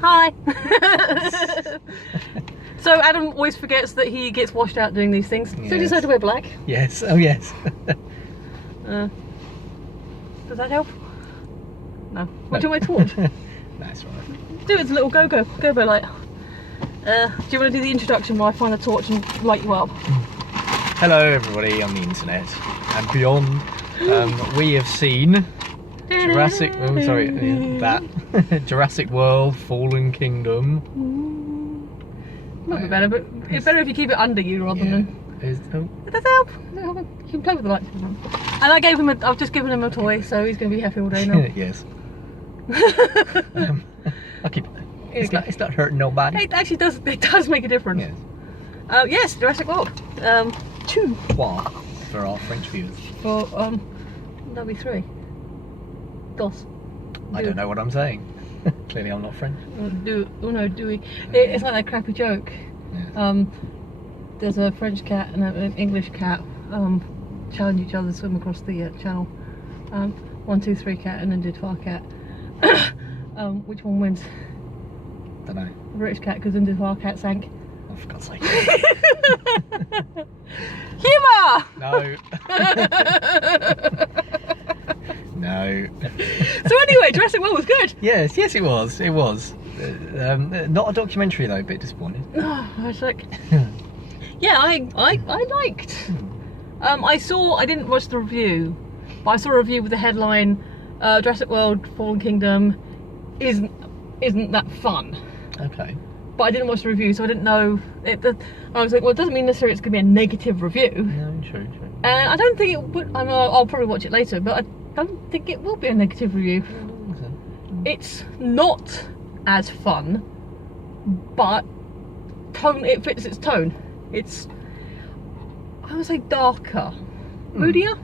Hi. So Adam always forgets that he gets washed out doing these things. Yes. So he decided to wear black. Yes. Oh yes. Does that help? No. What do you want me to watch? That's right. Do it as a little go-go light. Do you want to do the introduction while I find a torch and light you up? Hello everybody on the internet and beyond. We have seen Jurassic. Oh, sorry, that Jurassic World: Fallen Kingdom. Might be better, but it's better if you keep it under you rather than. Does that help? You can play with the lights. And I've just given him a toy, so he's going to be happy all day now. Yes. I'll keep it there. It's not hurting nobody. It actually does. It does make a difference. Yes. Yes, Jurassic World. 2. Trois for our French viewers. For that'll be 3. Dos. I don't know what I'm saying. Clearly, I'm not French. It's like that crappy joke. Yeah. There's a French cat and an English cat challenge each other to swim across the channel. 1, 2, 3 cat and then did far cat. Which one wins? Don't know. The British cat, because then did far cat sank. Oh, for God's sake. Humour! No. No. So anyway, Jurassic World was good. Yes, it was. It was. Not a documentary though, a bit disappointing. Oh, I was like, yeah, I liked. I didn't watch the review, but I saw a review with the headline, Jurassic World: Fallen Kingdom isn't that fun. Okay. But I didn't watch the review, so I didn't know. I was like, well, it doesn't mean necessarily it's going to be a negative review. No, true. And I don't think it would. I mean, I'll probably watch it later, but I don't think it will be a negative review. It's not as fun, but it fits its tone. It's, I would say, darker, moodier.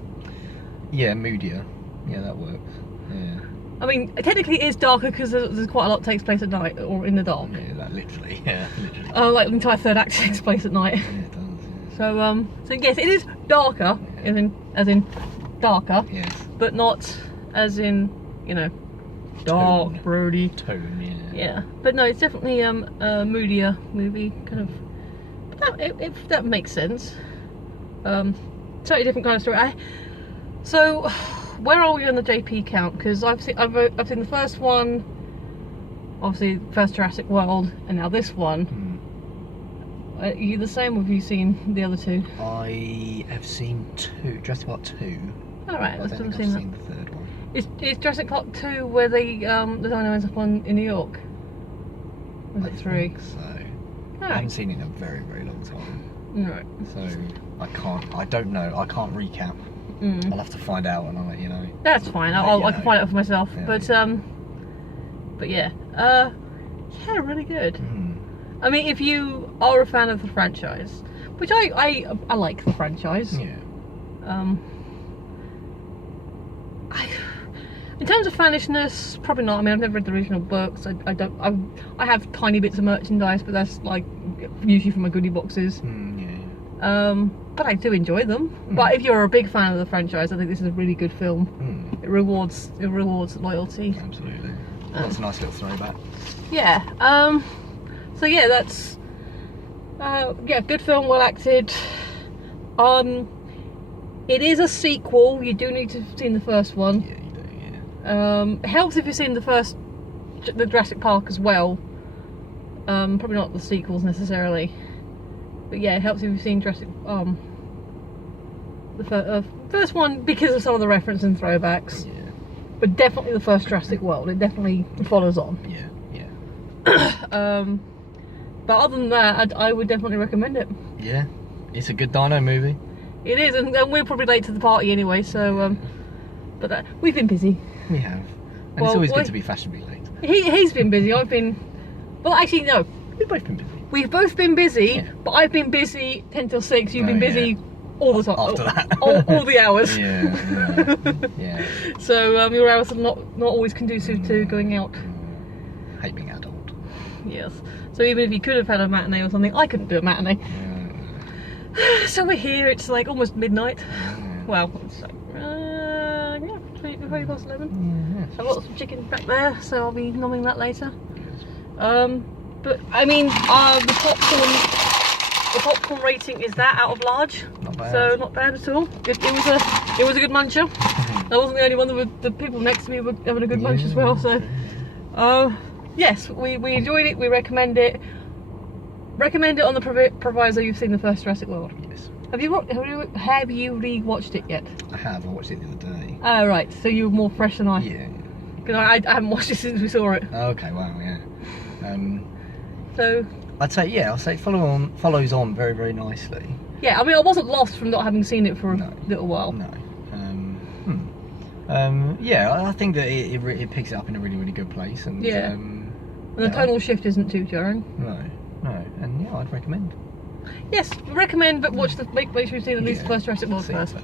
Yeah, moodier. Yeah, that works. Yeah. I mean, technically it is darker because there's quite a lot that takes place at night or in the dark. Yeah, that literally. Yeah, literally. Like the entire third act takes place at night. Yeah, it does. Yeah. So yes, it is darker, as in darker. Yes. But not as in, dark, broody. Tone, yeah. Yeah, but no, it's definitely a moodier movie, kind of. But if that makes sense. Totally different kind of story. So, where are we on the JP count? Because I've seen the first one, obviously first Jurassic World, and now this one. Are you the same, or have you seen the other 2? I have seen 2. Jurassic Park 2. All right, I've seen seen the third one. Is Jurassic Park 2 where the dino ends up in New York? Or is it 3? I think so. Oh. I haven't seen it in a very, very long time. Right. So I don't know. I can't recap. I'll have to find out and I'll let you know. That's fine. I can find out for myself. Yeah. But yeah, really good. I mean, if you are a fan of the franchise, which I like the franchise. Yeah. In terms of fanishness, probably not. I mean, I've never read the original books. I have tiny bits of merchandise, but that's like usually from my goodie boxes. Yeah. But I do enjoy them. But if you're a big fan of the franchise, I think this is a really good film. It rewards loyalty. Absolutely. That's a nice little throwback. Yeah. So yeah, that's good film, well acted. It is a sequel. You do need to have seen the first one. Yeah, you do. Yeah. It helps if you've seen the Jurassic Park as well. Probably not the sequels necessarily, but yeah, it helps if you've seen Jurassic. The first one because of some of the reference and throwbacks. Yeah. But definitely the first Jurassic World. It definitely follows on. Yeah. But other than that, I would definitely recommend it. Yeah. It's a good dino movie. It is, and we're probably late to the party anyway. So, but we've been busy. We have. And it's always good to be fashionably late. He's been busy. I've been. Well, actually, no. We've both been busy. We've both been busy, Yeah. But I've been busy 10 till 6. You've been busy all the time. After that. all the hours. Yeah. So your hours are not always conducive to going out. Hate being adult. Yes. So even if you could have had a matinee or something, I couldn't do a matinee. So we're here. It's like almost midnight. Well, it's like 20 past 11. Yeah. So I've got some chicken back there, so I'll be nomming that later. But I mean, the popcorn rating is that out of large. Not bad. So not bad at all. It was a good muncher. I wasn't the only one. The people next to me were having a good munch as well. So, yes, we enjoyed it. We recommend it. Recommend it on the proviso you've seen the first Jurassic World. Yes. Have you re-watched it yet? I have. I watched it the other day. Oh right, so you're more fresh than I. Yeah. Because I haven't watched it since we saw it. Okay. Wow. Yeah. So. I'd say it follows on very, very nicely. Yeah, I mean, I wasn't lost from not having seen it for a little while. No. Yeah, I think that it picks it up in a really, really good place. And yeah. And the tonal shift isn't too jarring. No. And yeah, I'd recommend. Yes, recommend, but watch make sure you see at least the first Jurassic World first.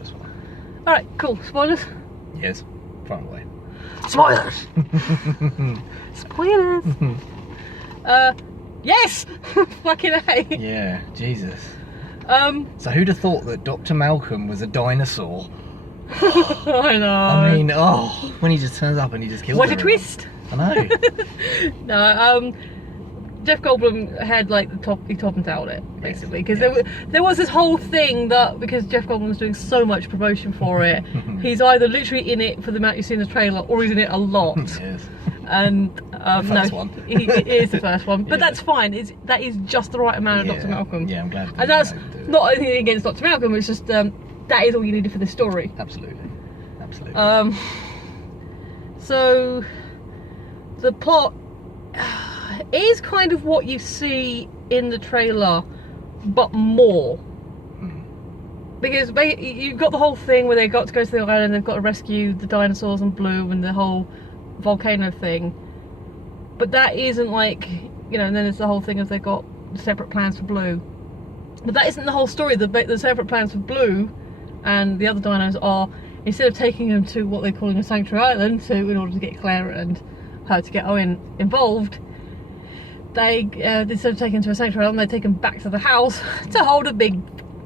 Alright, cool. Spoilers? Yes. Far away. Spoilers! Spoilers! Yes! Fucking A! Yeah, Jesus. So who'd have thought that Dr. Malcolm was a dinosaur? I know. I mean, when he just turns up and he just kills What a everyone. twist! I know. No, Jeff Goldblum had like he topped and tailed it basically because there was this whole thing that because Jeff Goldblum was doing so much promotion for it, he's either literally in it for the amount you see in the trailer or he's in it a lot. Yes. And first one. it is the first one, but that's fine. That is just the right amount of Dr. Malcolm. Yeah, I'm glad. And that's not anything against Dr. Malcolm. It's just that is all you needed for this story. Absolutely. So the plot is kind of what you see in the trailer, but more. Because you've got the whole thing where they got to go to the island, they've got to rescue the dinosaurs and Blue and the whole volcano thing. But that isn't like, and then there's the whole thing of they've got separate plans for Blue. But that isn't the whole story. The separate plans for Blue and the other dinos are, instead of taking them to what they're calling a sanctuary island in order to get Claire and her to get Owen involved, they instead of taking them to a sanctuary island, they take them back to the house to hold a big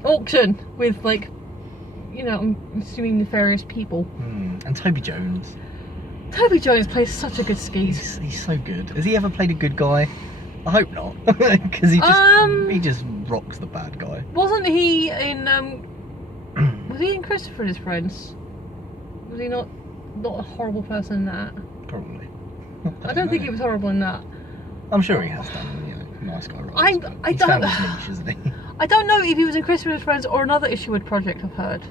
auction with I'm assuming nefarious people. And Toby Jones. Toby Jones plays such a good skis. He's so good. Has he ever played a good guy? I hope not, because he just rocks the bad guy. Wasn't he in was he in Christopher and His Friends? Was he not a horrible person in that? Probably. I don't think he was horrible in that. I'm sure he has done, nice guy roles. I he's don't. found his niche, isn't he? I don't know if he was in Christopher and His Friends or another Isherwood project. I've heard.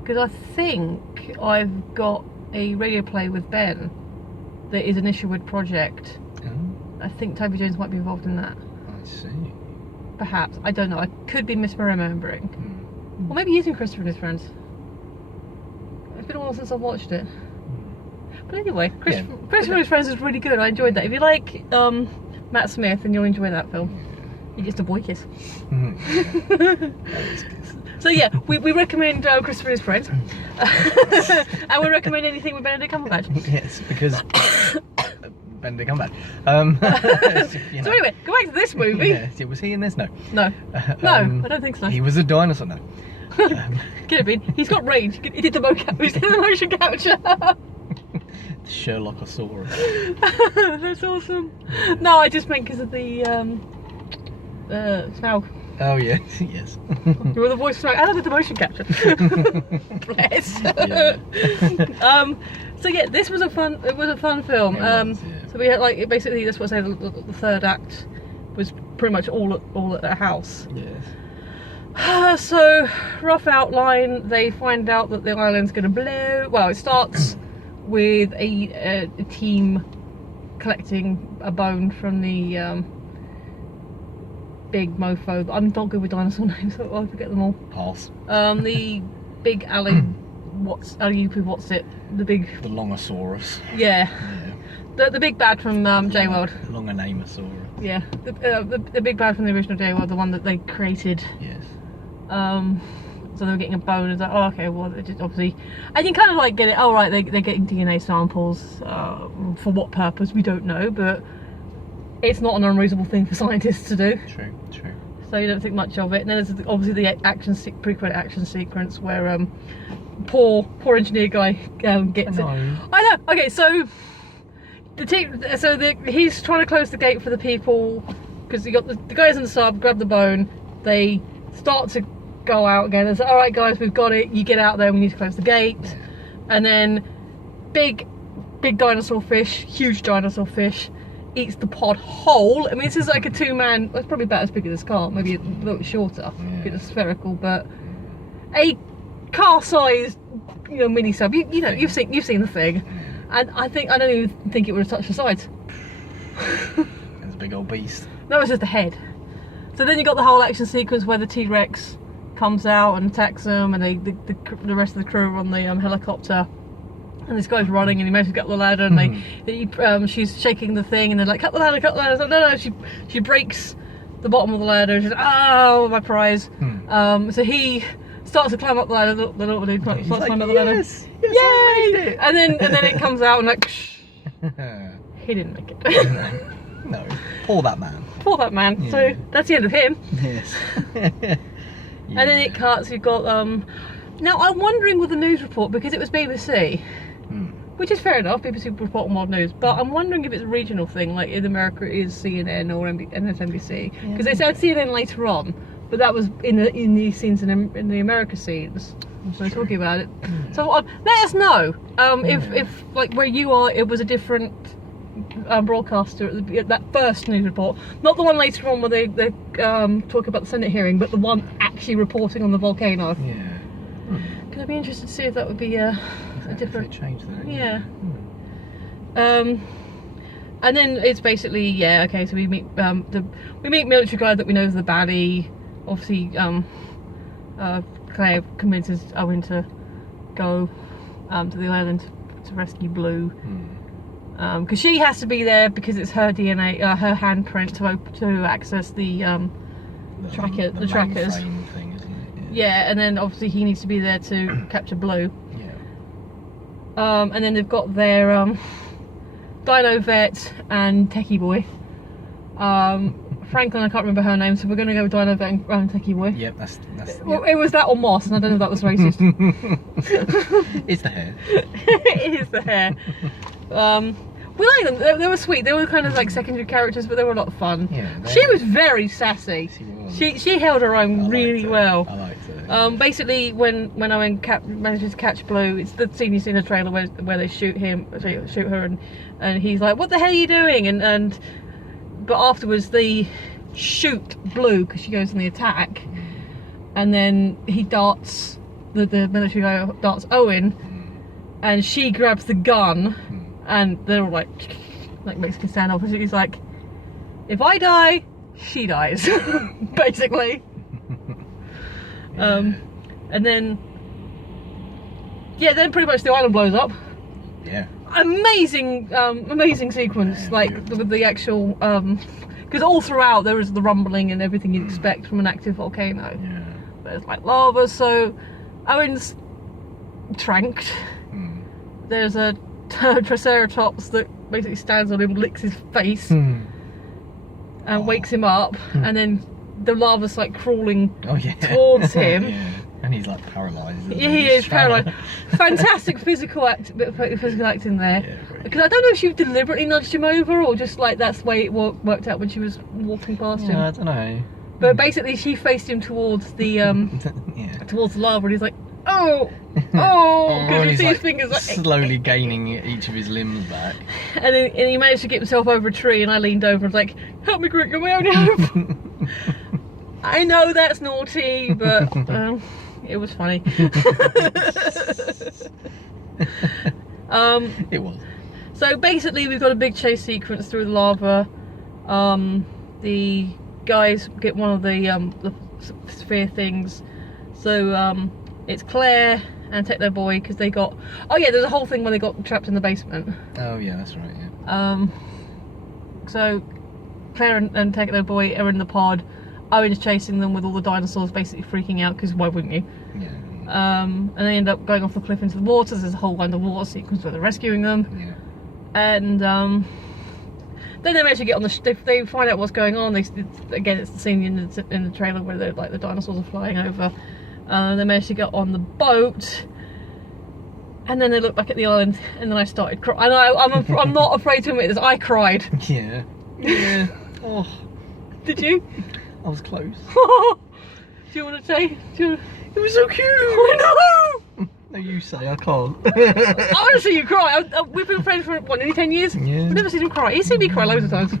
Because I think I've got a radio play with Ben that is an Isherwood project. I think Toby Jones might be involved in that. I see. Perhaps. I don't know. I could be misremembering. Or maybe he's in Christopher and His Friends. It's been a while since I've watched it. But anyway, Christopher and His Friends is really good. I enjoyed that. If you like Matt Smith, then you'll enjoy that film. It's just a boy kiss. So yeah, we recommend Christopher and His Friends. And we recommend anything with Benedict Cumberbatch. Yes, because Benedict Cumberbatch. So anyway, go back to this movie. Yeah, was he in this? No. No. No, I don't think so. He was a dinosaur, no. Could have been. He's got range. He did the motion capture. Sherlockosaurus. That's awesome. No, I just meant because of the Smaug. Oh yeah, yes. You were the voice of Smaug. I did the motion capture. Bless. So yeah, this was a fun. It was a fun film. So we had basically that's what I say. The third act was pretty much all at the house. Yes. So rough outline. They find out that the island's going to blow. Well, it starts with a team collecting a bone from the big mofo. I'm not good with dinosaur names, so I forget them all. Pass. The big alley. What's it? The Longosaurus. Yeah. The big bad from J-World. Longonamosaurus. Yeah. The big bad from the original J-World, the one that they created. Yes. So they were getting a bone. It's like, oh, okay, well, it just obviously, and you kind of get it. Oh, right, they're getting DNA samples. For what purpose? We don't know, but it's not an unreasonable thing for scientists to do. True. So you don't think much of it. And then there's obviously the pre-credit action sequence where poor engineer guy gets it. I know. Okay, so he's trying to close the gate for the people because you got the guys in the sub grab the bone. They start to go out again. It's like, all right, guys, we've got it. You get out there. We need to close the gate. Yeah. And then big dinosaur fish, huge dinosaur fish, eats the pod whole. I mean, this is like a 2-man. It's probably about as big as this car, maybe a little bit shorter. Yeah. It's spherical, but a car-sized, mini sub. You've seen the thing. And I don't even think it would have touched the sides. It's a big old beast. That was just the head. So then you got the whole action sequence where the T-Rex comes out and attacks them, and the rest of the crew are on the helicopter. And this guy's running, and he manages to get up the ladder, and she's shaking the thing, and they're like, cut the ladder, cut the ladder. So, no, she breaks the bottom of the ladder. She's like, oh, my prize. So he starts to climb up the ladder. The little dude starts to climb up the ladder. Yes, Yay! I made it. And then it comes out and like, he didn't make it. No, poor that man. Poor that man. Yeah. So that's the end of him. Yes. And then it cuts. You've got now I'm wondering with the news report, because it was BBC, which is fair enough. BBC report on world news, but I'm wondering if it's a regional thing, like in America it is CNN or MSNBC, because they said CNN later on, but that was in the scenes in the America scenes. So they're talking about it. So let us know if like where you are, it was a different broadcaster at that first news report, not the one later on where they talk about the Senate hearing, but the one actually reporting on the volcano. Yeah. Because I'd be interested to see if that would be a different. Change that. Yeah. And then it's basically okay. So we meet military guy that we know is the baddie. Obviously, Claire convinces Owen to go to the island to rescue Blue. Because she has to be there because it's her DNA, her handprint to access the trackers. Thing, isn't it? Yeah, and then obviously he needs to be there to capture Blue. Yeah. And then they've got their Dino Vet and Techie Boy. Franklin, I can't remember her name, so we're going to go with Dino Vet and Techie Boy. Yep, that's Well, it was that or Moss, and I don't know if that was racist. It's the hair. It is the hair. We like them. They were sweet. They were kind of like secondary characters, but they were a lot of fun. Yeah, she was very sassy. She held her own really well. I liked her. Basically, when Owen manages to catch Blue, it's the scene you see in the trailer where they shoot her, and he's like, "What the hell are you doing?" But afterwards they shoot Blue because she goes on the attack, and then he darts the military guy darts Owen, and she grabs the gun. And they're all like Mexican standoff. And he's like, if I die, she dies, basically. And then pretty much the island blows up. Yeah. Amazing sequence, with the actual, because all throughout there is the rumbling and everything you'd expect from an active volcano. Yeah. There's like lava, so Owen's tranked. There's a Triceratops that basically stands on him, licks his face, and wakes him up, and then the lava's like crawling towards him. Yeah. And he's like paralysed. Yeah, he is paralysed. Fantastic physical acting there. Because I don't know if she deliberately nudged him over, or just like that's the way it worked out when she was walking past him. I don't know. But basically, she faced him towards the towards the lava, and he's like, oh, because you see his fingers like slowly gaining each of his limbs back. And then he managed to get himself over a tree, and I leaned over and was like, help me, Groot, you're my only hope. I know that's naughty, but it was funny. It was. So basically we've got a big chase sequence through the lava. The guys get one of the sphere things. So it's Claire and Take Their Boy, because they got... Oh yeah, there's a whole thing when they got trapped in the basement. Oh yeah, that's right, yeah. So Claire and Take Their Boy are in the pod. Owen's chasing them with all the dinosaurs basically freaking out, because why wouldn't you? Yeah. And they end up going off the cliff into the water. There's a whole underwater sequence where they're rescuing them. Yeah. And then they manage to get on the they find out what's going on. It's the scene in the trailer where the dinosaurs are flying over. They manage to get on the boat, And then they looked back at the island, and then I started crying. And I'm not afraid to admit this. I cried. Yeah. Yeah. Oh. Did you? I was close. Do you want to say? It was so cute. I know. No, you say. I can't. I want to see you cry. We've been friends for what, nearly 10 years? Yeah. I've never seen him cry. He's seen me cry loads of times.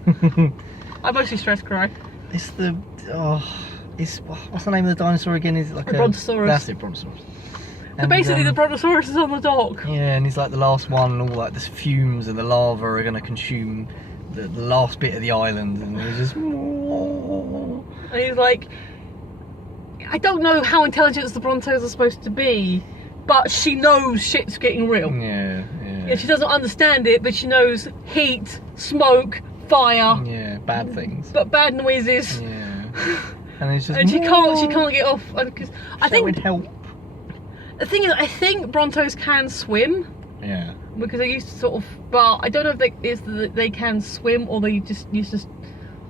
I mostly stress cry. It's the it's what's the name of the dinosaur again? Is it like The Brontosaurus. That's it, Brontosaurus. So basically, the Brontosaurus is on the dock. Yeah, and he's like the last one, and all like the fumes and the lava are going to consume the last bit of the island, and he's just. And he's like, I don't know how intelligent the Brontos are supposed to be, but she knows shit's getting real. Yeah. Yeah, she doesn't understand it, but she knows heat, smoke, fire. Yeah, bad things. But bad noises. Yeah. And it's just. And she can't get off because I think would help. the thing is, I think Brontos can swim. Yeah. Because they used to sort of, but I don't know if they can swim or they just used to.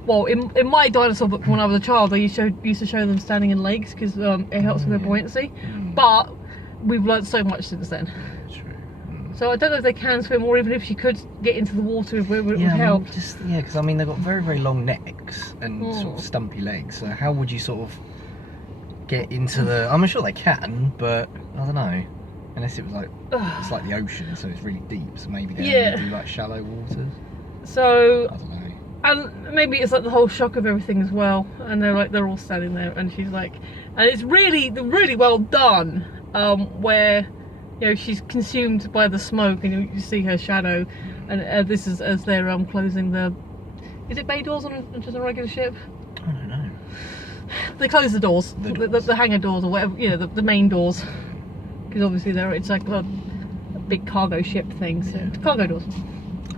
Well, in my dinosaur book when I was a child, they used to show them standing in lakes because it helps with their buoyancy. But we've learned so much since then. True. So I don't know if they can swim, or even if she could get into the water, it would help. Because I mean they've got very, very long necks and sort of stumpy legs. So how would you sort of get into the? I'm sure they can, but I don't know. Unless it was like it's like the ocean, so it's really deep. So maybe they only do like shallow waters. So I don't know. And maybe it's like the whole shock of everything as well. And they're all standing there, and she's like, and it's really well done. Where she's consumed by the smoke, and you see her shadow. And this is as they're closing the. Is it bay doors on just a regular ship? I don't know. They close the doors, the hangar doors or whatever. The main doors. Because obviously it's like a big cargo ship thing. So cargo doors.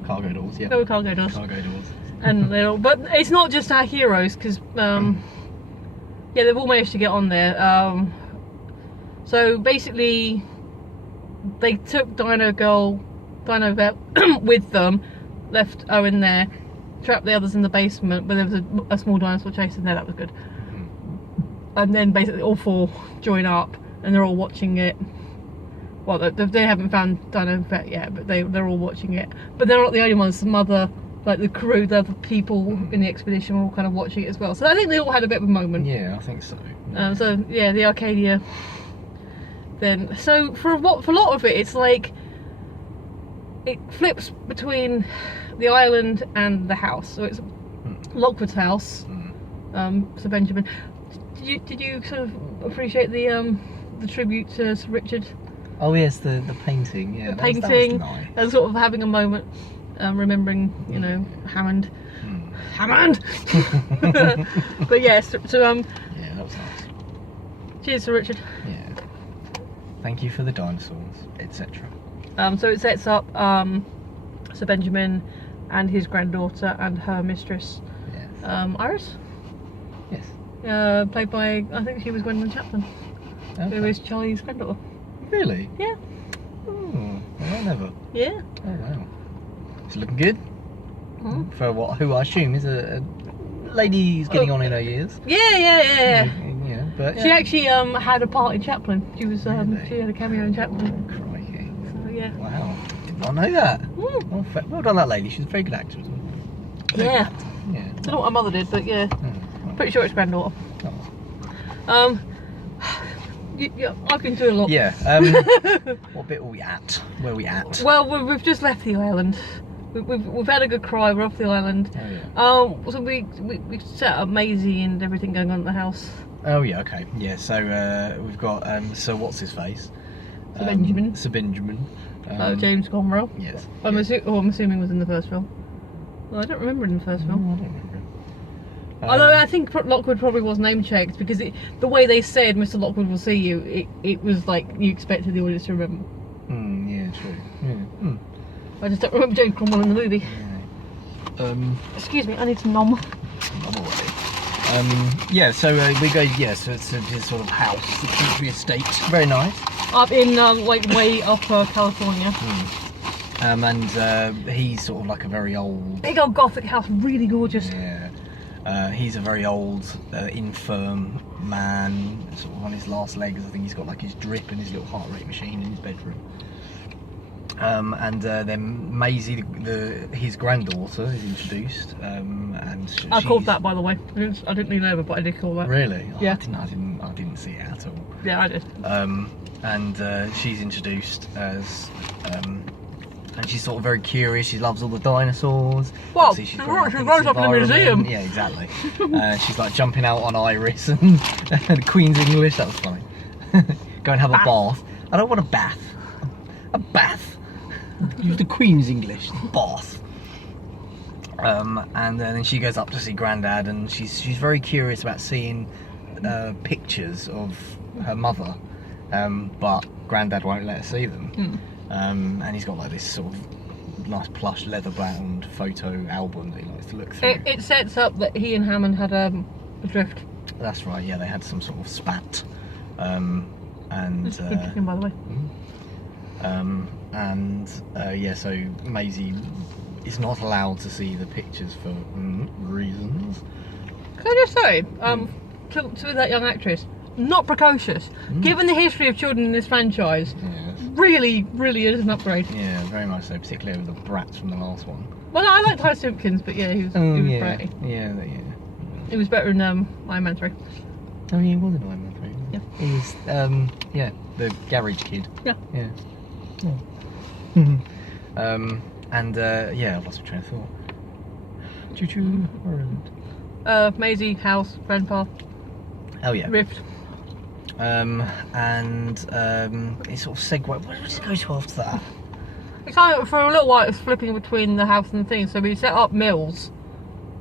Cargo doors, yeah. Go with cargo doors. Cargo doors. And but it's not just our heroes, because they've all managed to get on there. So basically, they took Dino Vet with them, left Owen there, trapped the others in the basement, but there was a small dinosaur chasing there. That was good. And then basically all four join up, and they're all watching it. Well, they haven't found Dino Vet yet, but they're all watching it. But they're not the only ones. Some other, like the crew, the other people in the expedition were all kind of watching it as well. So I think they all had a bit of a moment. Yeah, I think so. So yeah, the Arcadia. Then for a lot of it, it's like it flips between the island and the house. So it's Lockwood's house. Sir Benjamin. Did you sort of appreciate the tribute to Sir Richard? Oh yes, the painting. Yeah, the painting. That was nice. And sort of having a moment, remembering Hammond. Hammond. But yes, yeah, so yeah, that was nice. Cheers, Sir Richard. Yeah. Thank you for the dinosaurs, etc. So it sets up Sir Benjamin and his granddaughter and her mistress, Iris. Yes. Played by, I think she was Gwendolyn Chaplin, who is Charlie's granddaughter. Really? Yeah. Oh, well, I never. Yeah. Oh wow. It's looking good. For who I assume is a lady who's getting on in her years. Yeah. But she actually had a part in Chaplin. She was Really? she had a cameo in Chaplin. Crikey. So yeah. Wow. Did not know that. Well done, that lady. She's a very good actor as well. Yeah. Yeah. I don't know what my mother did, but yeah. Pretty sure it's granddaughter. Oh. I've been doing a lot. Yeah. What bit are we at? Where are we at? Well, we've just left the island. We've had a good cry. We're off the island. Oh yeah. So we set up Maisie and everything going on at the house. Oh yeah. Okay. Yeah. So we've got Sir what's his face? Sir Benjamin. Sir Benjamin. James Conroe. Yes. I'm assuming was in the first film. Well, I don't remember it in the first film. I don't remember. Although I think Lockwood probably was name checked, because the way they said Mr. Lockwood will see you, it was like you expected the audience to remember. Yeah, true. Yeah. I just don't remember James Cromwell in the movie. Yeah. Excuse me, I need some nom. I'm alright. Yeah, so we go. Yeah, so it's his sort of house, the country estate. Very nice. Up in like way upper California. And he's sort of like a very old, big old Gothic house, really gorgeous. Yeah. He's a very old, infirm man, sort of on his last legs. I think he's got like his drip and his little heart rate machine in his bedroom. And then Maisie, his granddaughter, is introduced. And I called that, by the way. I didn't lean over, but I did call that. Really? Oh, yeah. I didn't see it at all. Yeah, I did. And she's introduced as, and she's sort of very curious. She loves all the dinosaurs. Well, she grows up in a museum. Yeah, exactly. She's like jumping out on Iris and Queen's English. That was funny. Go and have a bath. I don't want a bath. A bath. Use the Queen's English. Bath. And then she goes up to see Grandad, and she's very curious about seeing pictures of her mother, but Grandad won't let her see them. And he's got like this sort of nice plush leather-bound photo album that he likes to look through. It sets up that he and Hammond had a drift. That's right. Yeah, they had some sort of spat. It's interesting, by the way. Yeah, so Maisie is not allowed to see the pictures for reasons. Can I just say, to that young actress, not precocious. Given the history of children in this franchise, really is an upgrade. Yeah, very much so, particularly over the brats from the last one. Well, I liked Ty Simpkins, but yeah, he was bratty. Yeah. He was better in Iron Man 3. Oh, yeah, he was in Iron Man 3. Yeah. He was, the garage kid. Yeah. I've lost my train of thought. Choo-choo. Maisie, house, grandpa. Oh yeah. Rift. It sort of segue. What does it go to after that? It kind of, for a little while, it was flipping between the house and the thing. So we set up Mills.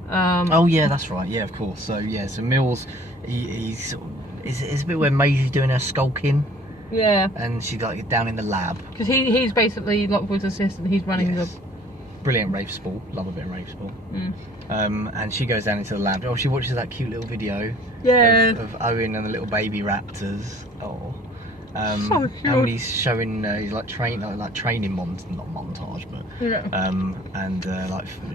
Oh yeah, that's right. Yeah, of course. So Mills, he's sort of, it's a bit where Maisie's doing her skulking. Yeah. And she's like down in the lab. Because he's basically Lockwood's assistant. He's running the. Brilliant rave sport. Love a bit of rave sport. And she goes down into the lab. Oh, she watches that cute little video. Yeah. Of Owen and the little baby raptors. Oh. So cute. And he's showing, he's like training not montage, but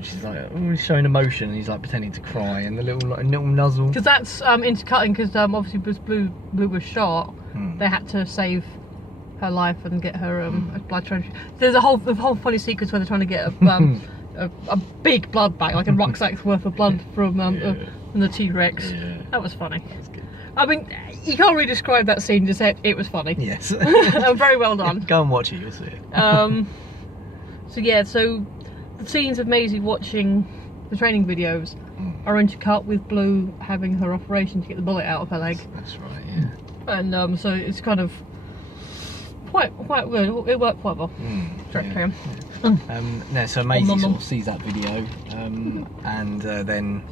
she's like he's showing emotion, and he's like pretending to cry, and the little nuzzle. Because that's intercutting, because obviously because Blue was shot, they had to save her life and get her a blood transfusion. There's a whole funny sequence where they're trying to get a big blood bag, like a rucksack's worth of blood from the T-Rex. Yeah. That was funny. That was good. I mean, you can't really describe that scene, just say it was funny. Yes. Very well done. Go and watch it, you'll see it. So the scenes of Maisie watching the training videos are intercut with Blue having her operation to get the bullet out of her leg. That's right, yeah. And so it's kind of quite good. It worked quite well. So Maisie sort of sees that video, and then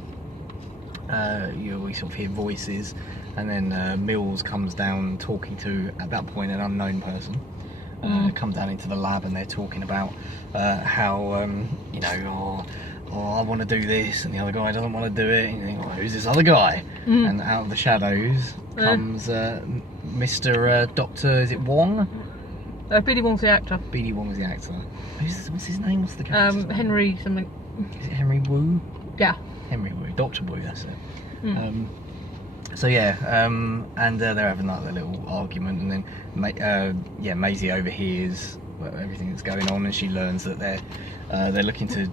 we sort of hear voices, and then Mills comes down talking to, at that point, an unknown person. Come down into the lab, and they're talking about how I want to do this, and the other guy doesn't want to do it, and you think, who's this other guy? And out of the shadows comes Mr. Doctor, is it Wong? B.D. Wong's the actor. B.D. Wong's the actor. What's his name? What's the character's name? Henry something. Is it Henry Wu? Yeah. Henry Wu. Dr. Wu, that's it. And they're having like a little argument, and then Maisie overhears everything that's going on, and she learns that they're looking to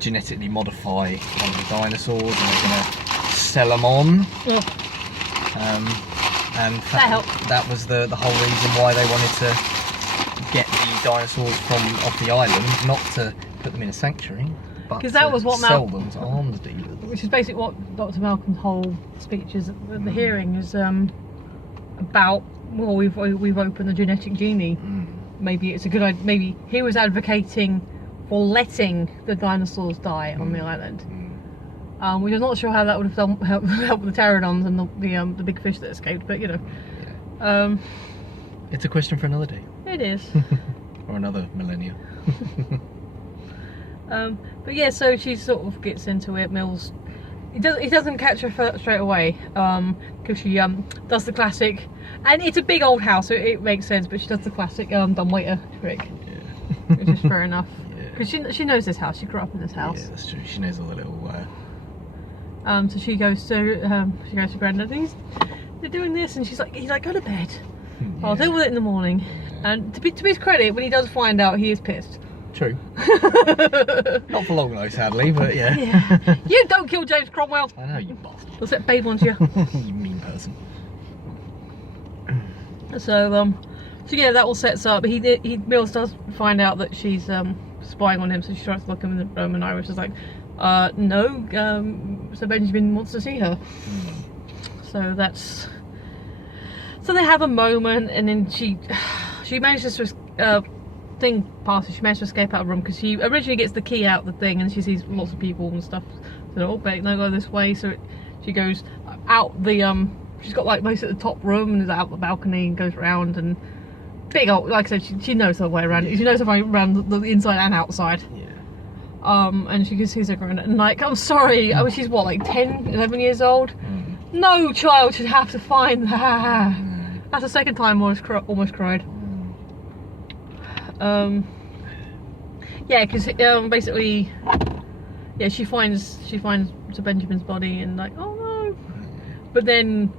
genetically modify one of the dinosaurs, and they're going to sell them on. And that was the whole reason why they wanted to get the dinosaurs from off the island, not to put them in a sanctuary, but to sell them to arms dealers. Which is basically what Dr. Malcolm's whole speech is at the hearing is about. Well, we've opened the genetic genie. Maybe it's a good idea. Maybe he was advocating for letting the dinosaurs die on the island. Which I'm not sure how that would have helped with the pterodons and the big fish that escaped, but you know. It's a question for another day. It is. Or another millennia. But yeah, so she sort of gets into it. Mills, he doesn't catch her straight away, because she does the classic, and it's a big old house, so it makes sense. But she does the classic dumbwaiter trick, which is fair enough, because she knows this house. She grew up in this house. Yeah, that's true. She knows all the little. So she goes to Grandad. They're doing this, and he's like, go to bed. I'll deal with it in the morning. And to his credit, when he does find out, he is pissed. True. Not for long though, sadly, but yeah. You don't kill James Cromwell. I know, you bastard. I'll set babe onto you. You mean person. So yeah, that all sets up. Mills does find out that she's spying on him, so she tries to look him in the room, and Iris is like, no, Sir Benjamin wants to see her. So that's. So they have a moment, and then she manages to thing passes. She manages to escape out of the room because she originally gets the key out of the thing, and she sees lots of people and stuff. So oh, wait, no, go this way. So she goes out the She's got like most of the top room and is out the balcony and goes around and big old. Like I said, she knows her way around. She knows her way around the inside and outside. Yeah. And she sees her going and like, I'm sorry. Oh, she's what, like 10, 11 years old. No child should have to find that. That's the second time I almost cried. Yeah, because basically, yeah, she finds Sir Benjamin's body and like, oh no. But then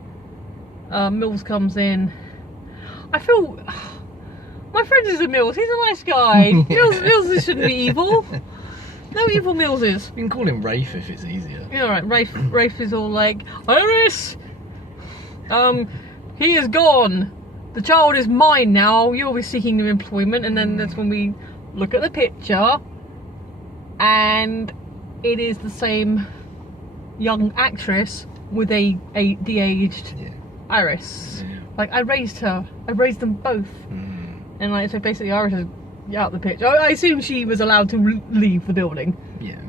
Mills comes in. I feel my friend is a Mills. He's a nice guy. Mills shouldn't be evil. No evil Mills is. You can call him Rafe if it's easier. Yeah, all right. Rafe is all like, Iris, he is gone. The child is mine now. You'll be seeking new employment. And then that's when we look at the picture, and it is the same young actress with a de-aged Iris. Yeah. Like, I raised her. I raised them both. And like, so basically Iris is out the picture. I assume she was allowed to leave the building. Yeah,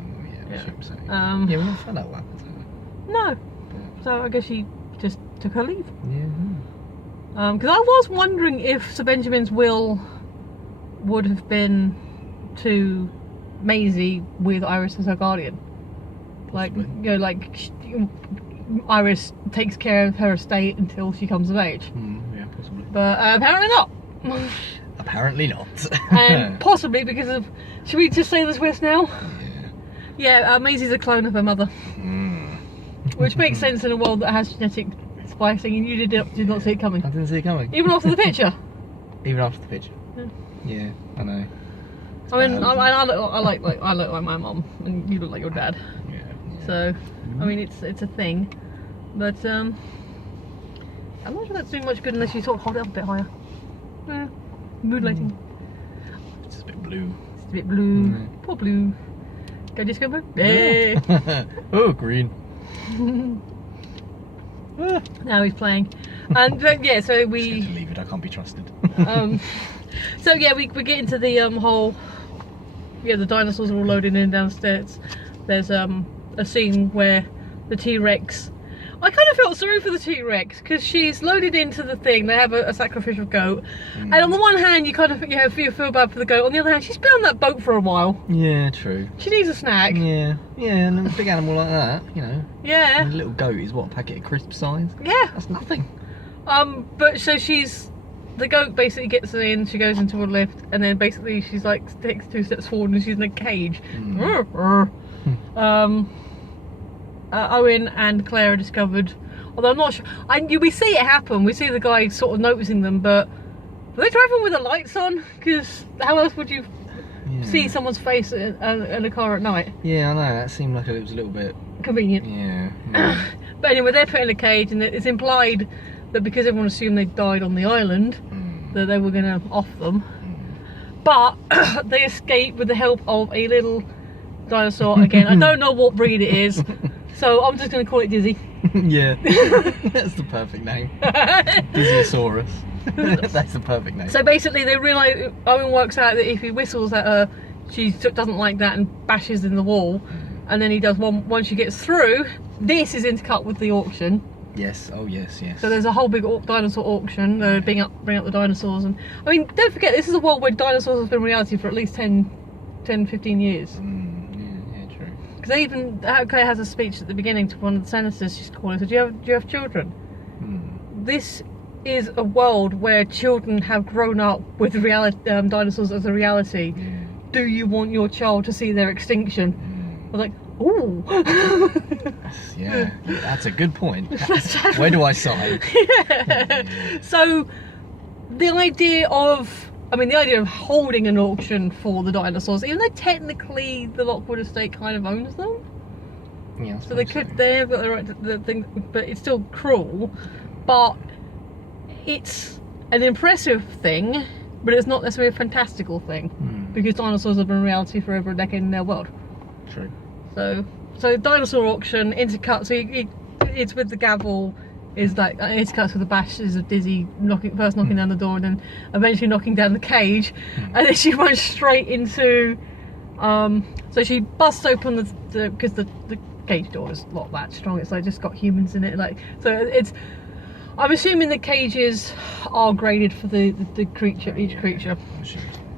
I assume so. Yeah, we never found out what happened. No. So I guess she just took her leave. Yeah. Because I was wondering if Sir Benjamin's will would have been to Maisie with Iris as her guardian. Like, you know, like Iris takes care of her estate until she comes of age. Yeah, possibly. But apparently not. Apparently not. And possibly because of. Should we just say the twist now? Yeah, Maisie's a clone of her mother. Which makes sense in a world that has genetic splicing, and you did not see it coming. I didn't see it coming. Even after the picture. Even after the picture. Yeah, I know. I mean, I look like my mum, and you look like your dad. Yeah. So, I mean, it's a thing, but I'm not sure that's doing much good unless you sort of hold it up a bit higher. Mood lighting. It's just a bit blue. It's a bit blue. Poor blue. Go disco blue. Hey. Oh, green. Now he's playing, and yeah, so we. Just leave it. I can't be trusted. So yeah, we get into the whole. Yeah, the dinosaurs are all loaded in downstairs. There's a scene where the T-Rex. I kind of felt sorry for the T-Rex because she's loaded into the thing. They have a sacrificial goat, and on the one hand, you kind of feel bad for the goat. On the other hand, she's been on that boat for a while. Yeah, true. She needs a snack. Yeah, and a big animal like that, you know. Yeah. And a little goat is what, a packet of crisp size? Yeah. That's nothing. But so the goat basically gets in. She goes into a lift, and then basically she's like takes 2 steps forward, and she's in a cage. Owen and Claire are discovered, although I'm not sure. We see it happen. We see the guy sort of noticing them, but are they driving with the lights on? Because how else would you see someone's face in a car at night? Yeah, I know. That seemed like it was a little bit convenient. Yeah. But anyway, they're put in a cage, and it's implied that because everyone assumed they died on the island, that they were going to off them. But they escape with the help of a little dinosaur. Again, I don't know what breed it is. So I'm just going to call it Dizzy. Yeah, that's the perfect name. Dizzosaurus. That's the perfect name. So basically they realise, Owen works out that if he whistles at her, she doesn't like that and bashes in the wall. And then he does one once she gets through. This is intercut with the auction. Yes, oh yes. So there's a whole big dinosaur auction. They bring up the dinosaurs. And I mean, don't forget, this is a world where dinosaurs have been reality for at least 10, 15 years. They even, Claire has a speech at the beginning to one of the senators. She's calling, so do you have children? This is a world where children have grown up with dinosaurs as a reality. Do you want your child to see their extinction? I was like, ooh. Yeah, that's a good point. Where do I sign? So the idea of holding an auction for the dinosaurs, even though technically the Lockwood estate kind of owns them. Yeah, so they have got the right to the thing, but it's still cruel. But it's an impressive thing, but it's not necessarily a fantastical thing, because dinosaurs have been in reality for over a decade in their world. True. So dinosaur auction, intercut. So it's with the gavel. Is like intercuts with the bashes of Dizzy knocking down the door, and then eventually knocking down the cage, and then she runs straight into. So she busts open the because the cage door is not that strong. It's like just got humans in it. Like so it's. I'm assuming the cages are graded for the creature, each creature,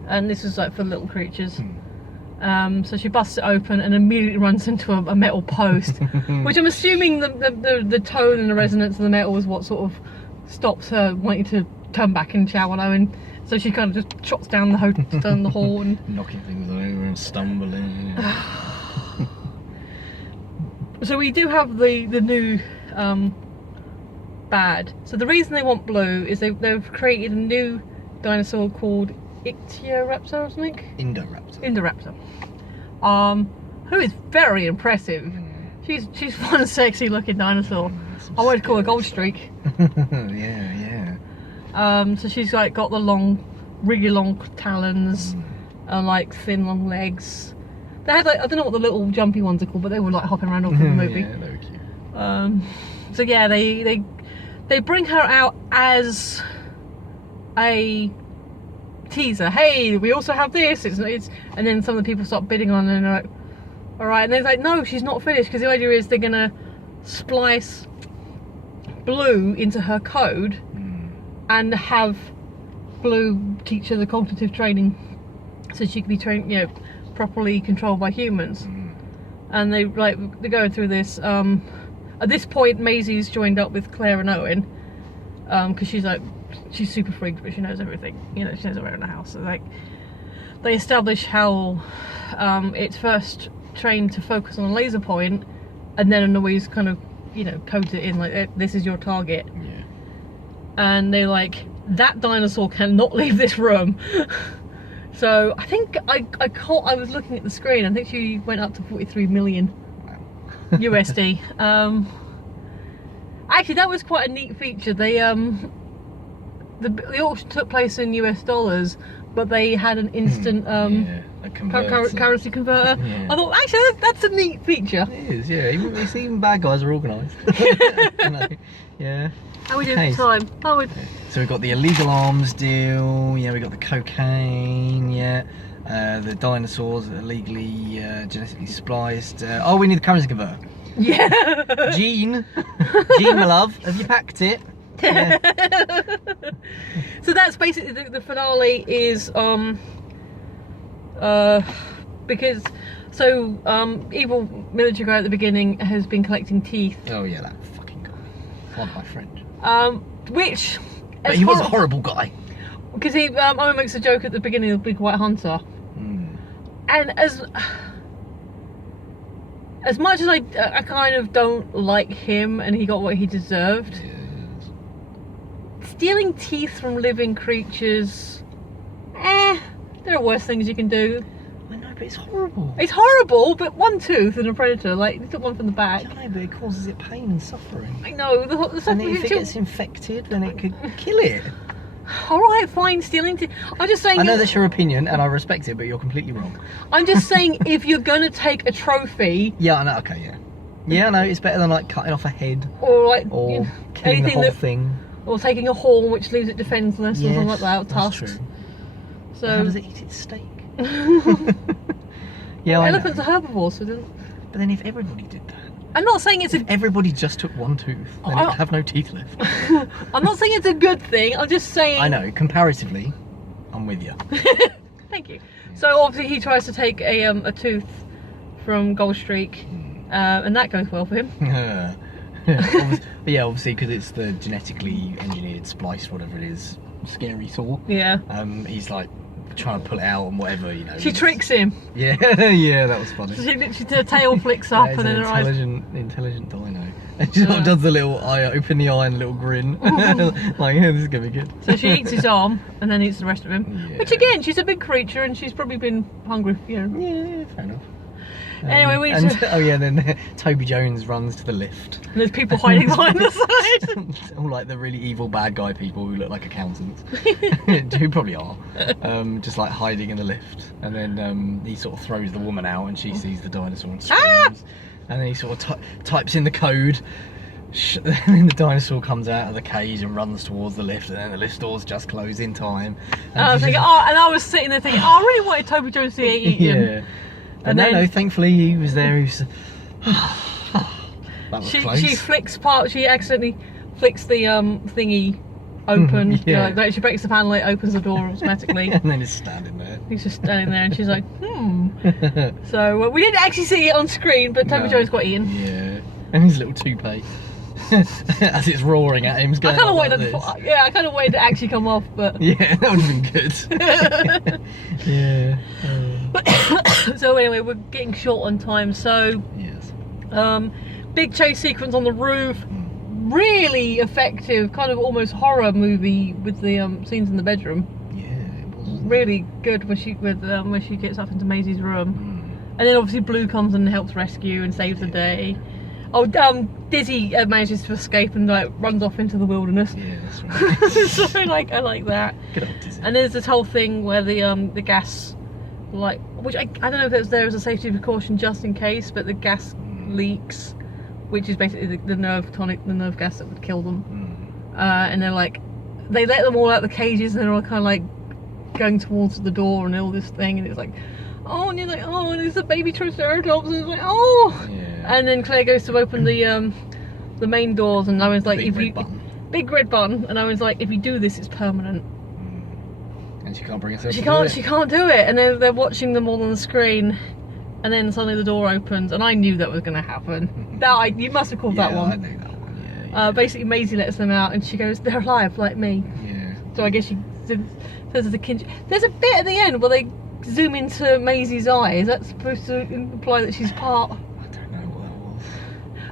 and this is like for little creatures. So she busts it open and immediately runs into a metal post, which I'm assuming the tone and the resonance of the metal is what sort of stops her wanting to turn back and shower now. And so she kind of just trots down the hall and knocking things over and stumbling. So we do have the new bad. So the reason they want blue is they've created a new dinosaur called Ichthyoraptor or something? Indoraptor. Who is very impressive. She's one sexy looking dinosaur. I would call her Gold Streak. Yeah. So she's like got the really long talons and like thin long legs. They had like, I don't know what the little jumpy ones are called, but they were like hopping around all through the movie. Yeah, they were cute. So yeah, they bring her out as a teaser. Hey, we also have this. And then some of the people start bidding on it and they're like, all right. And they're like, no, she's not finished, because the idea is they're gonna splice Blue into her code and have Blue teach her the cognitive training so she can be trained, properly controlled by humans. And they're going through this. At this point, Maisie's joined up with Claire and Owen, because she's super freaked, but she knows everything. She knows everywhere in the house. So they establish how it's first trained to focus on a laser point, and then always kind of codes it in like, this is your target. Yeah. And they're like, that dinosaur cannot leave this room. So I think I was looking at the screen. I think she went up to 43 million USD. Actually, that was quite a neat feature. They the auction took place in US dollars, but they had an instant currency converter. Yeah. I thought, actually, that's a neat feature. It is, yeah. Even bad guys are organised. Yeah. How are we doing for time? So we've got the illegal arms deal. Yeah, we got the cocaine. Yeah. The dinosaurs illegally genetically spliced. We need the currency converter. Yeah. Jean, my love, have you packed it? Yeah. So that's basically the finale is because evil military guy at the beginning has been collecting teeth. Oh yeah, that fucking guy. Pardon my French. Which, but he was a horrible guy. Because Owen makes a joke at the beginning of Big White Hunter, and as much as I kind of don't like him, and he got what he deserved. Yes. Stealing teeth from living creatures, there are worse things you can do. I know, but it's horrible. It's horrible, but one tooth in a predator, like, they took one from the back. I know, but it causes it pain and suffering. I know, and if it gets infected, then it could kill it. Alright, fine, stealing teeth. I'm just saying... I know that's your opinion, and I respect it, but you're completely wrong. I'm just saying, if you're gonna take a trophy... Yeah, I know, okay, yeah. Yeah, I know, it's better than, like, cutting off a head. Or, like, killing the whole thing. Or taking a horn, which leaves it defenceless, or something like that, or tusks. True. So... How does it eat its steak? Yeah, well, elephants are herbivores, so don't... But then if everybody did that... I'm not saying it's if everybody just took one tooth, then it'd have no teeth left. I'm not saying it's a good thing, I'm just saying... I know, comparatively, I'm with you. Thank you. So obviously he tries to take a tooth from Gold Streak, and that goes well for him. Yeah, obviously, because it's the genetically engineered, spliced, whatever it is, scary saw. Yeah. He's like trying to pull it out and whatever, you know. She tricks him. Yeah, yeah, that was funny. She literally, her tail flicks up and then her eyes. Intelligent dino. And she sort of does the little eye, open the eye and a little grin. Like, yeah, this is gonna be good. So she eats his arm and then eats the rest of him. Yeah. Which again, she's a big creature and she's probably been hungry, you know. Yeah, fair enough. Anyway, oh yeah, then Toby Jones runs to the lift. And there's people hiding behind the side. All like the really evil bad guy people who look like accountants, who probably are, just like hiding in the lift. And then he sort of throws the woman out, and she sees the dinosaur and screams. And then he sort of types in the code. And then the dinosaur comes out of the cage and runs towards the lift, and then the lift doors just close in time. And I was thinking, and I was sitting there thinking, I really wanted Toby Jones to eat him. Yeah. And then, no, thankfully he was there. He was. That was close. She accidentally flicks the thingy open. Yeah. You know, like she breaks the panel, it opens the door automatically. And then he's standing there. He's just standing there, and she's like, So we didn't actually see it on screen, but Toby Jones got eaten. Yeah, and his little toupee. As it's roaring at him. I kind of waited to actually come off, but yeah, that would have been good. Yeah. So anyway, we're getting short on time. So yes. Big chase sequence on the roof. Really effective, kind of almost horror movie with the scenes in the bedroom. Yeah, it was really good when she gets up into Maisie's room, and then obviously Blue comes and helps rescue and saves the day. Oh, Dizzy manages to escape and like runs off into the wilderness. Yeah, that's right. So I like that. Good old Dizzy. And there's this whole thing where the gas, like, which I don't know if it's there as a safety precaution just in case, but the gas leaks, which is basically the nerve gas that would kill them. And they're like, they let them all out of the cages and they're all kind of like going towards the door and all this thing, and it's like, oh, and you're like, oh, and there's a baby Triceratops, and it's like, oh. Yeah. And then Claire goes to open the main doors, and Owen's like, big red button, and Owen's like, if you do this, it's permanent. And she can't bring herself. She can't do it, and then they're watching them all on the screen, and then suddenly the door opens, and I knew that was going to happen. You must have called that one. I knew that one. Yeah. Basically, Maisie lets them out, and she goes, they're alive, like me. Yeah. So I guess she says the kinship. There's a bit at the end where they zoom into Maisie's eye. Is that supposed to imply that she's part?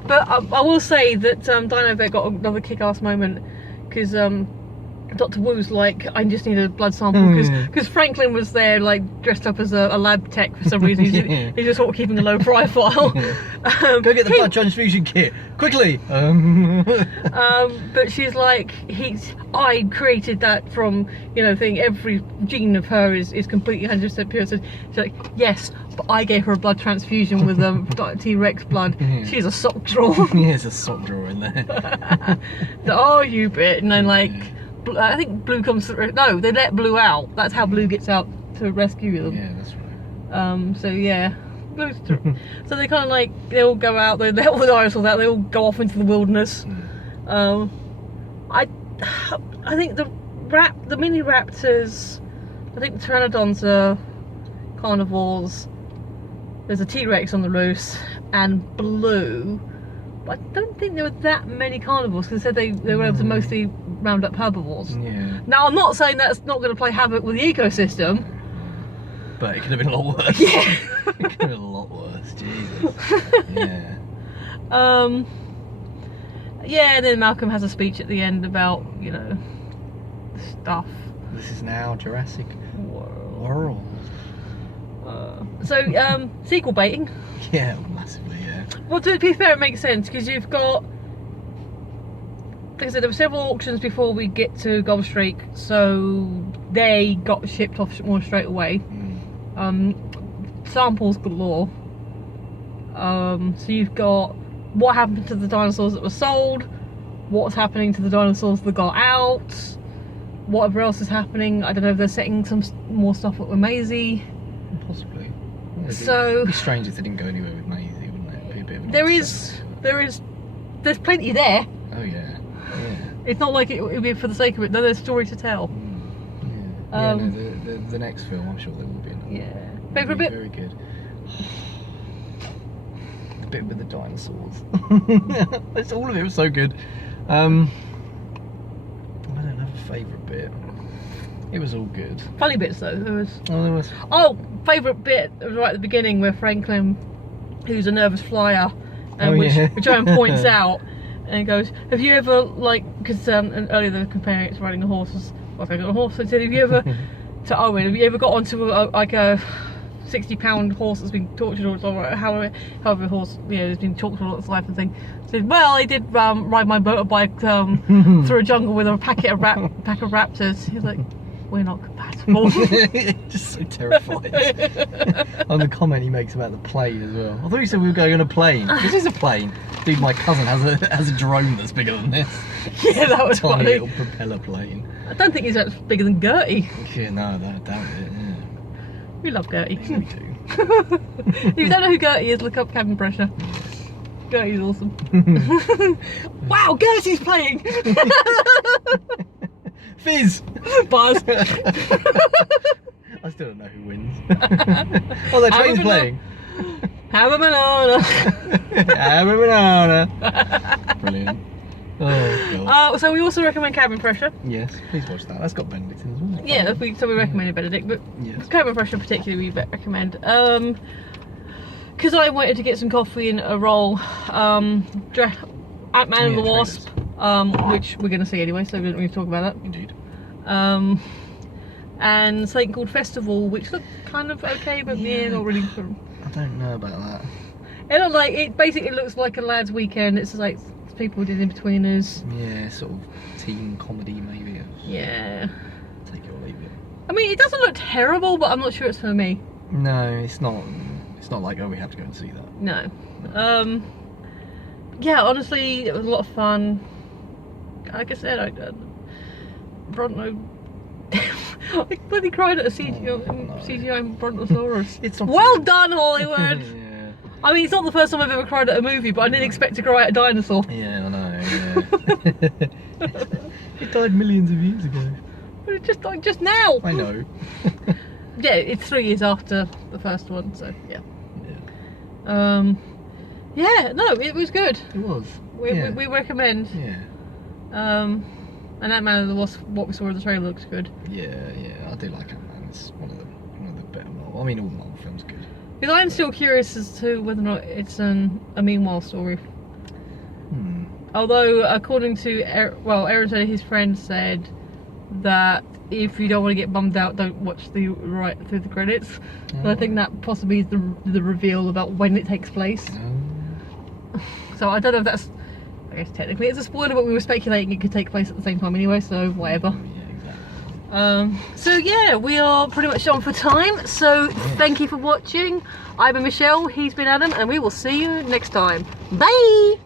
But I will say that Dino Vet got another kick-ass moment, because Dr. Wu's like, I just need a blood sample, because Franklin was there like dressed up as a lab tech for some reason. He's just sort of keeping a low profile. Go get the blood transfusion kit quickly. But she's like, I created that from, you know, every gene of her is completely 100% pure. So she's like, yes, but I gave her a blood transfusion with T-Rex blood. She's a sock drawer. Yeah, there's a sock drawer in there. So, you bit, and then like, I think Blue comes through. No, they let Blue out. That's how Blue gets out to rescue them. Yeah, that's right. So yeah, Blue's so they kind of like, they all go out. They let all the dinosaurs out. They all go off into the wilderness. I think the mini raptors. I think the pteranodons are carnivores. There's a T-Rex on the loose, and Blue. But I don't think there were that many carnivores, because they said they were able to mostly round up herbivores. Yeah. Now, I'm not saying that's not going to play havoc with the ecosystem. But it could have been a lot worse. Yeah. It could have been a lot worse, Jesus. Yeah. Yeah, and then Malcolm has a speech at the end about, you know, stuff. This is now Jurassic World. So, sequel baiting. Yeah, massively, yeah. Well, to be fair, it makes sense, because you've got, like I said, there were several auctions before we get to Gulf Streak, so they got shipped off more straight away. Samples galore. So you've got what happened to the dinosaurs that were sold, what's happening to the dinosaurs that got out, whatever else is happening. I don't know if they're setting some more stuff up with Maisie. Possibly. Yeah, So it'd be strange if they didn't go anywhere with Maisie, wouldn't it? It'd be a bit of an there's plenty there. Oh yeah. It's not like it would be for the sake of it. No, there's a story to tell. Yeah. The next film, I'm sure there will be another. Yeah. Favourite bit? Very good. The bit with the dinosaurs. All of it was so good. I don't have a favourite bit. It was all good. Funny bits though. There was. Oh, Favourite bit was right at the beginning where Franklin, who's a nervous flyer, which Joanne points out, and he goes, "Have you ever because earlier they were comparing it to riding a horse? Well, if I got a horse, I said, have you ever to Owen? Have you ever got onto a 60-pound horse that's been tortured or however a horse has been tortured all its life and thing?" I said, "Well, I did ride my motorbike through a jungle with a pack of raptors." He's like, "We're not compatible." Just so terrified. And the comment he makes about the plane as well. I thought he said we were going on a plane. This is a plane. Dude, my cousin has a drone that's bigger than this. Yeah, that was tiny funny. little propeller plane. I don't think he's that bigger than Gertie. Yeah, no, I doubt it. Yeah. We love Gertie. Yeah, we do. If you don't know who Gertie is, look up Cabin Pressure. Gertie's awesome. Wow, Gertie's playing! Fizz! Buzz! I still don't know who wins. Oh, the train's playing. Have a banana! Have a banana! Brilliant. Oh, God. So we also recommend Cabin Pressure. Yes, please watch that. That's got Benedict in as well. Yeah, we recommended Benedict, but yes. Cabin Pressure particularly we recommend. Because I wanted to get some coffee and a roll. Ant-Man and the Wasp, which we're going to see anyway, so we don't need to talk about that. Indeed. And something called Festival, which looked kind of okay, but yeah, not really. I don't know about that. It basically looks like a lads' weekend. It's like people did In-Betweeners. Yeah, sort of teen comedy maybe. Yeah. Take it or leave it. I mean, it doesn't look terrible, but I'm not sure it's for me. No, it's not. It's not like, oh, we have to go and see that. No. Yeah, honestly, it was a lot of fun. Like I said, I don't know. I bloody cried at a CGI Brontosaurus. It's not well done, Hollywood! Yeah. I mean, it's not the first time I've ever cried at a movie, but I didn't expect to cry at a dinosaur. Yeah, I know, yeah. It died millions of years ago. But it just died just now! I know. Yeah, it's 3 years after the first one, so yeah. Yeah, no, it was good. It was. We recommend. Yeah. And Ant-Man and the Wasp, what we saw in the trailer looks good. Yeah, I do like Ant-Man. It's one of the better Marvel. I mean, all Marvel films are good. Because I'm still curious as to whether or not it's a Meanwhile story. Although, according to Aaron said his friend said that if you don't want to get bummed out, don't watch right through the credits. So I think that possibly is the reveal about when it takes place. So I don't know if that's. I guess technically it's a spoiler, but we were speculating it could take place at the same time anyway. So whatever. Yeah, exactly. So yeah, we are pretty much on for time. So thank you for watching. I've been Michelle. He's been Adam, and we will see you next time. Bye.